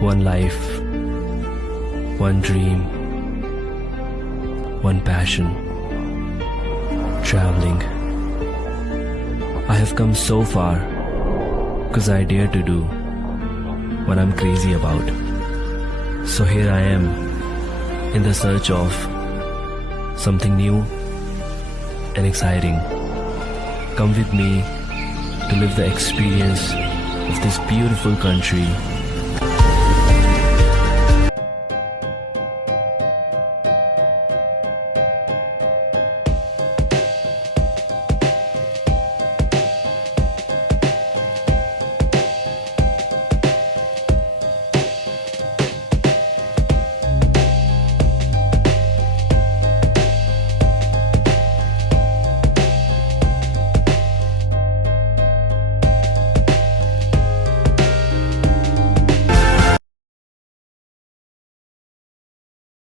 One life, one dream, one passion, traveling. I have come so far because I dare to do what I'm crazy about. So here I am in the search of something new and exciting. Come with me to live the experience of this beautiful country